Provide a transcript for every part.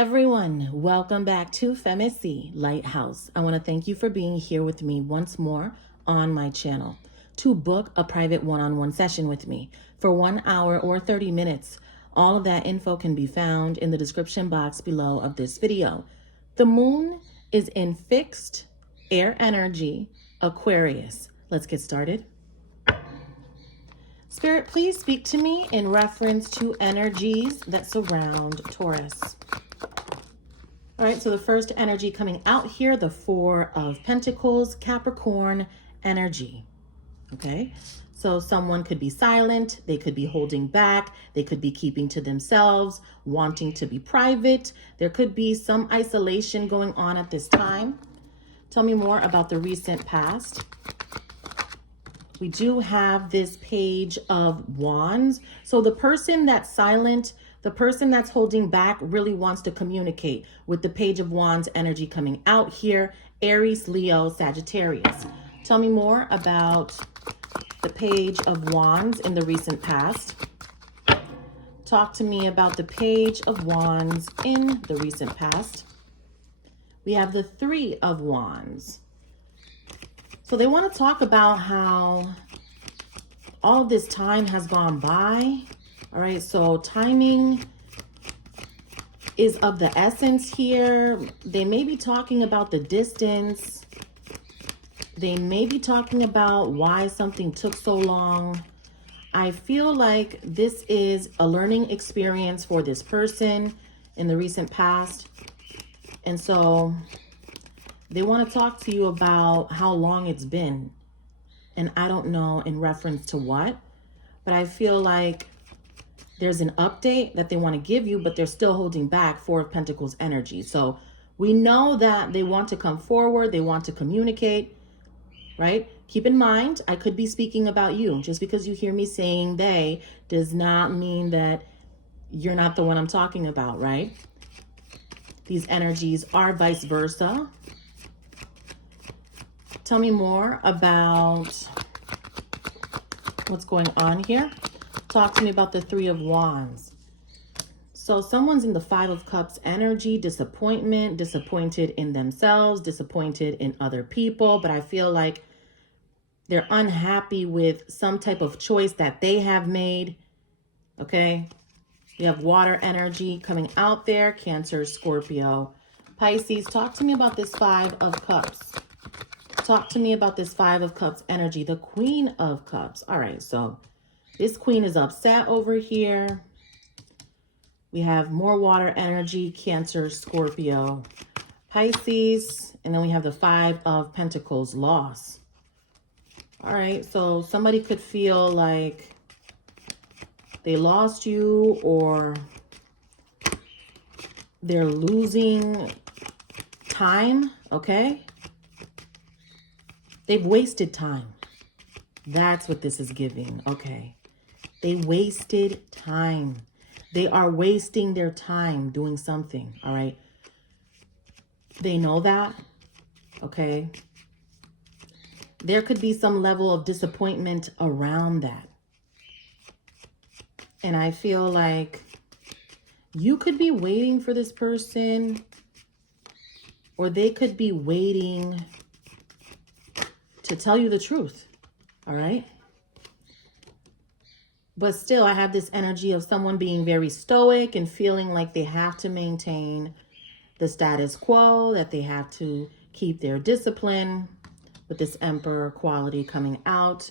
everyone, welcome back to FEMACY'S LightHouse. I want to thank you for being here with me once more on my channel. To book a private one-on-one session with me for 1 hour or 30 minutes, all of that info can be found in the description box below of this video. The moon is in fixed air energy, Aquarius. Let's get started. Spirit, please speak to me in reference to energies that surround Taurus. All right, so the first energy coming out here, the Four of Pentacles, Capricorn energy. Okay, so someone could be silent, they could be holding back, they could be keeping to themselves, wanting to be private. There could be some isolation going on at this time. Tell me more about the recent past. We do have this Page of Wands. So the person that's silent, the person that's holding back really wants to communicate with the Page of Wands energy coming out here. Aries, Leo, Sagittarius. Tell me more about the Page of Wands in the recent past. Talk to me about the Page of Wands in the recent past. We have the Three of Wands. So they want to talk about how all this time has gone by. All right, so timing is of the essence here. They may be talking about the distance. They may be talking about why something took so long. I feel like this is a learning experience for this person in the recent past. And so they want to talk to you about how long it's been. And I don't know in reference to what, but I feel like there's an update that they want to give you, but they're still holding back. Four of Pentacles energy. So we know that they want to come forward. They want to communicate, right? Keep in mind, I could be speaking about you. Just because you hear me saying they does not mean that you're not the one I'm talking about, right? These energies are vice versa. Tell me more about what's going on here. Talk to me about the Three of Wands. So someone's in the Five of Cups energy, disappointment, disappointed in themselves, disappointed in other people. But I feel like they're unhappy with some type of choice that they have made. Okay. You have water energy coming out there. Cancer, Scorpio, Pisces. Talk to me about this Five of Cups. Talk to me about this Five of Cups energy, the Queen of Cups. All right, so this queen is upset over here. We have more water energy, Cancer, Scorpio, Pisces. And then we have the Five of Pentacles, loss. All right, so somebody could feel like they lost you, or they're losing time, okay? They've wasted time. That's what this is giving. Okay. They wasted time. They are wasting their time doing something. All right. They know that. Okay. There could be some level of disappointment around that. And I feel like you could be waiting for this person, or they could be waiting to tell you the truth. All right. But still, I have this energy of someone being very stoic and feeling like they have to maintain the status quo, that they have to keep their discipline, with this Emperor quality coming out.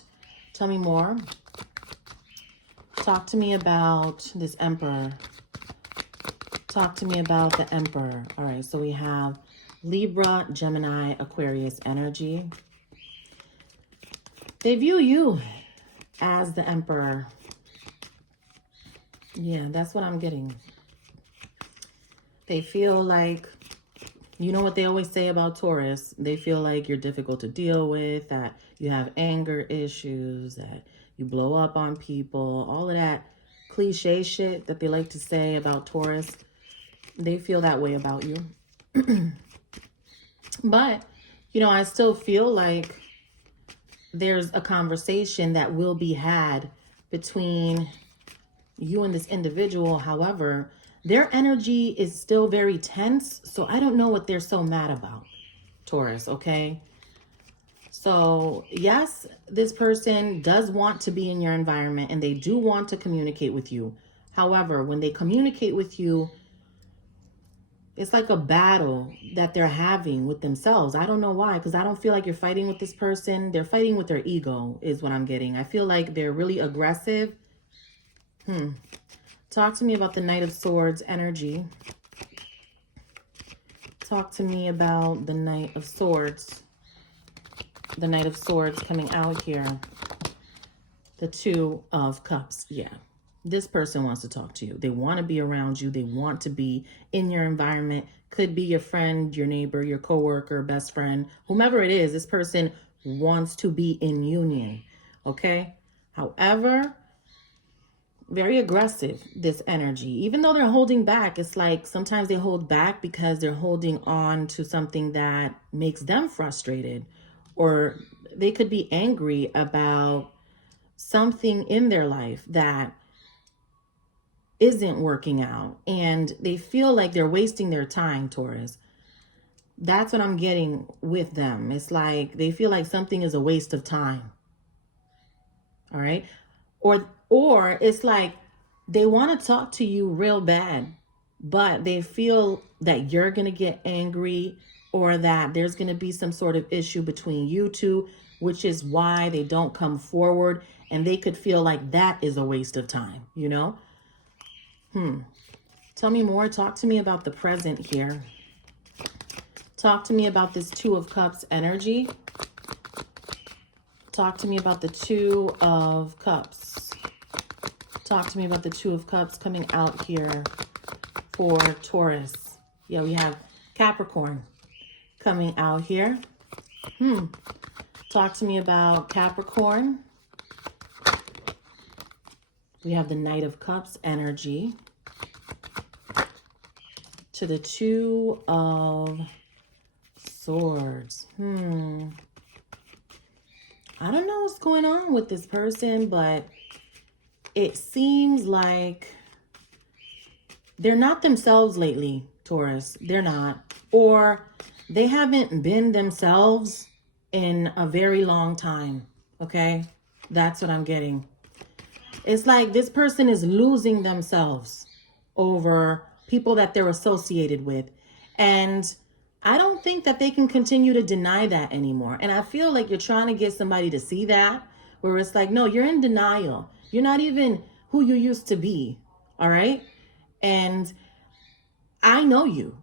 Tell me more. Talk to me about this Emperor. Talk to me about the Emperor. All right. So we have Libra, Gemini, Aquarius energy. They view you as the Emperor. Yeah, that's what I'm getting. They feel like, you know what they always say about Taurus? They feel like you're difficult to deal with, that you have anger issues, that you blow up on people, all of that cliche shit that they like to say about Taurus. They feel that way about you. But, you know, I still feel like there's a conversation that will be had between you and this individual. However, Their energy is still very tense, so I don't know what they're so mad about, Taurus, okay? So yes, this person does want to be in your environment and they do want to communicate with you. However, when they communicate with you, it's like a battle that they're having with themselves. I don't know why, because I don't feel like you're fighting with this person. They're fighting with their ego is what I'm getting. I feel like they're really aggressive. Talk to me about the Knight of Swords energy. Talk to me about the Knight of Swords. The Knight of Swords coming out here. The Two of Cups. Yeah. This person wants to talk to you. They want to be around you. They want to be in your environment. Could be your friend, your neighbor, your coworker, best friend, whomever it is. This person wants to be in union. Okay. However, very aggressive, this energy. Even though they're holding back, it's like sometimes they hold back because they're holding on to something that makes them frustrated. Or they could be angry about something in their life that isn't working out. And they feel like they're wasting their time, Taurus. That's what I'm getting with them. It's like they feel like something is a waste of time. All right. Or it's like they want to talk to you real bad, but they feel that you're going to get angry or that there's going to be some sort of issue between you two, which is why they don't come forward. And they could feel like that is a waste of time, you know? Tell me more. Talk to me about the present here. Talk to me about this Two of Cups energy. Talk to me about the Two of Cups. Talk to me about the Two of Cups coming out here for Taurus. Yeah, we have Capricorn coming out here. Talk to me about Capricorn. We have the Knight of Cups energy to the Two of Swords. I don't know what's going on with this person, but it seems like they're not themselves lately, Taurus. They're not. Or they haven't been themselves in a very long time. Okay? That's what I'm getting. It's like this person is losing themselves over people that they're associated with. And I don't think that they can continue to deny that anymore. And I feel like you're trying to get somebody to see that, where it's like, no, you're in denial. You're not even who you used to be. All right. And I know you.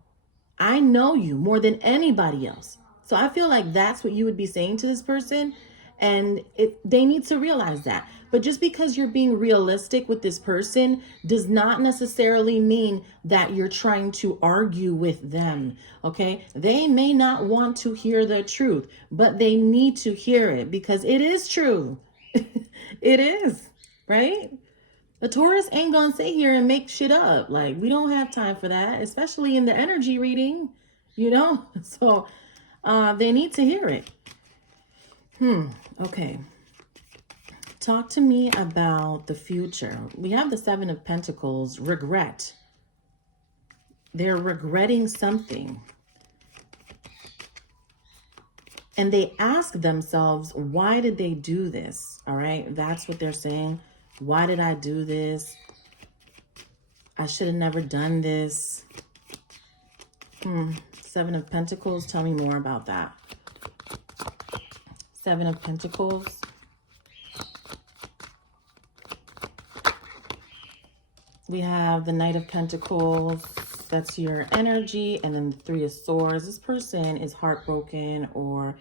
I know you more than anybody else. So I feel like that's what you would be saying to this person. And they need to realize that. But just because you're being realistic with this person does not necessarily mean that you're trying to argue with them. Okay? They may not want to hear the truth, but they need to hear it because it is true. It is, right? The Taurus ain't gonna sit here and make shit up. Like, we don't have time for that, especially in the energy reading, you know? So they need to hear it. Okay. Talk to me about the future. We have the Seven of Pentacles, regret. They're regretting something. And they ask themselves, why did they do this? All right. That's what they're saying. Why did I do this? I should have never done this. Seven of Pentacles. Tell me more about that. Seven of Pentacles. We have the Knight of Pentacles. That's your energy. And then the Three of Swords. This person is heartbroken or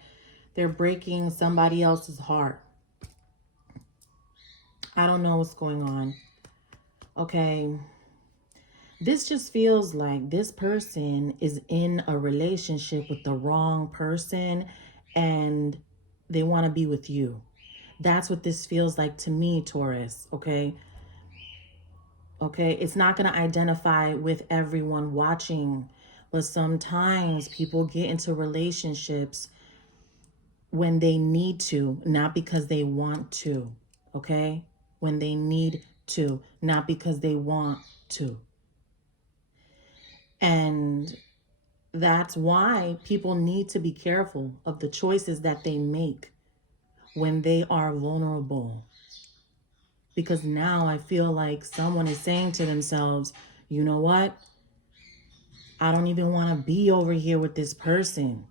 they're breaking somebody else's heart. I don't know what's going on. Okay. This just feels like this person is in a relationship with the wrong person and they want to be with you. That's what this feels like to me, Taurus. Okay. Okay. It's not going to identify with everyone watching, but sometimes people get into relationships when they need to, not because they want to. Okay. When they need to, not because they want to. And that's why people need to be careful of the choices that they make when they are vulnerable. Because now I feel like someone is saying to themselves, you know what? I don't even want to be over here with this person.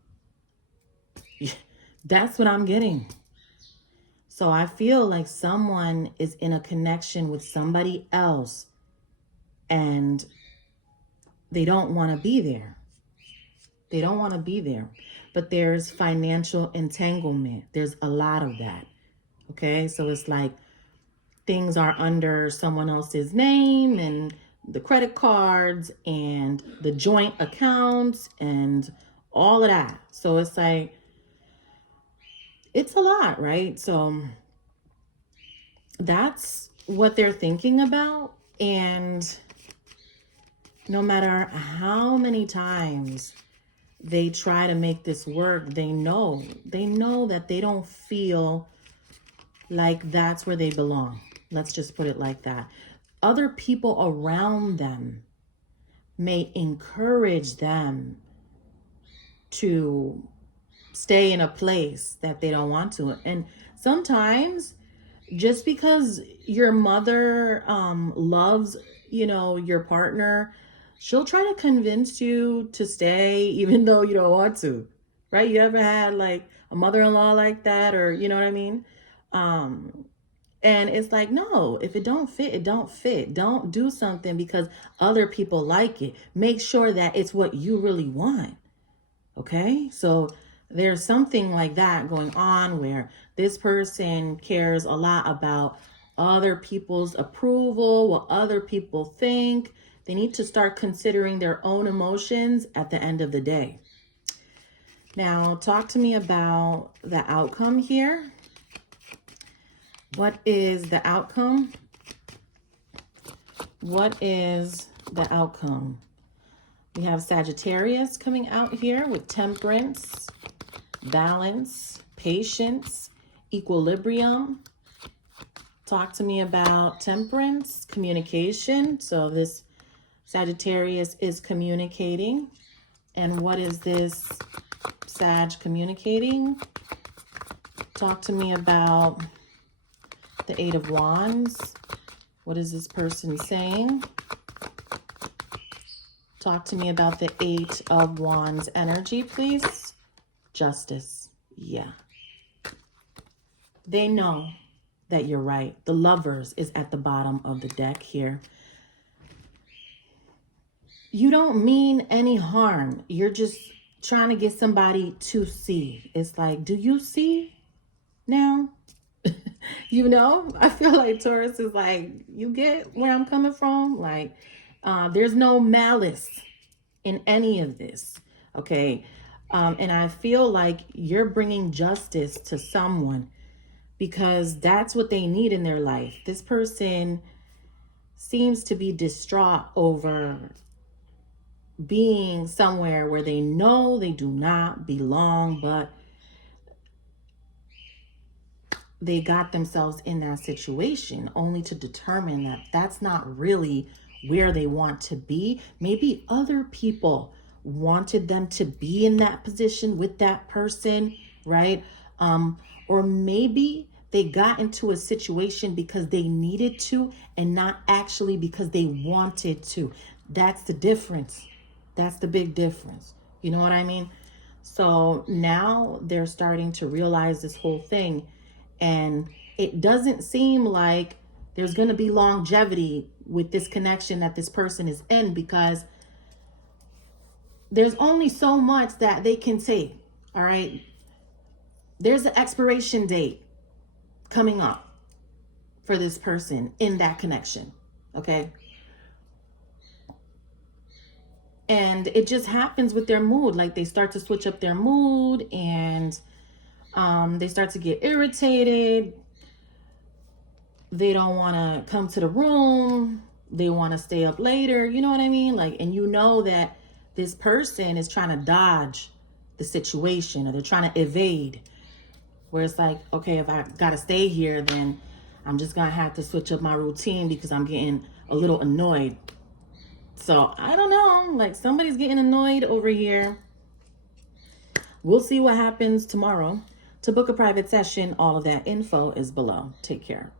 That's what I'm getting. So I feel like someone is in a connection with somebody else and they don't want to be there. They don't want to be there. But there's financial entanglement. There's a lot of that. Okay, so it's like things are under someone else's name and the credit cards and the joint accounts and all of that. So it's like, it's a lot, right? So that's what they're thinking about. And no matter how many times they try to make this work, they know that they don't feel like that's where they belong. Let's just put it like that. Other people around them may encourage them to stay in a place that they don't want to. And sometimes just because your mother loves, your partner, she'll try to convince you to stay even though you don't want to, right? You ever had like a mother-in-law like that, or you know what I mean? And it's like, no, if it don't fit, it don't fit. Don't do something because other people like it. Make sure that it's what you really want. Okay? So there's something like that going on where this person cares a lot about other people's approval, what other people think. They need to start considering their own emotions at the end of the day. Now, talk to me about the outcome here. What is the outcome? What is the outcome? We have Sagittarius coming out here with temperance, balance, patience, equilibrium. Talk to me about temperance, communication. So this Sagittarius is communicating. And what is this Sag communicating? Talk to me about the Eight of Wands. What is this person saying? Talk to me about the Eight of Wands energy, please. Justice. Yeah. They know that you're right. The Lovers is at the bottom of the deck here. You don't mean any harm. You're just trying to get somebody to see. It's like, do you see now? I feel like Taurus is like, you get where I'm coming from? Like, there's no malice in any of this, okay? And I feel like you're bringing justice to someone because that's what they need in their life. This person seems to be distraught over being somewhere where they know they do not belong, but they got themselves in that situation only to determine that that's not really where they want to be. Maybe other people wanted them to be in that position with that person, right? Or maybe they got into a situation because they needed to and not actually because they wanted to. That's the difference. That's the big difference. You know what I mean? So now they're starting to realize this whole thing. And it doesn't seem like there's going to be longevity with this connection that this person is in because there's only so much that they can take. All right. There's an expiration date coming up for this person in that connection. Okay. And it just happens with their mood. Like they start to switch up their mood and they start to get irritated. They don't want to come to the room. They want to stay up later. You know what I mean? Like, and you know that this person is trying to dodge the situation or they're trying to evade. Where it's like, okay, if I got to stay here, then I'm just going to have to switch up my routine because I'm getting a little annoyed. So I don't know, like somebody's getting annoyed over here. We'll see what happens tomorrow. To book a private session, all of that info is below. Take care.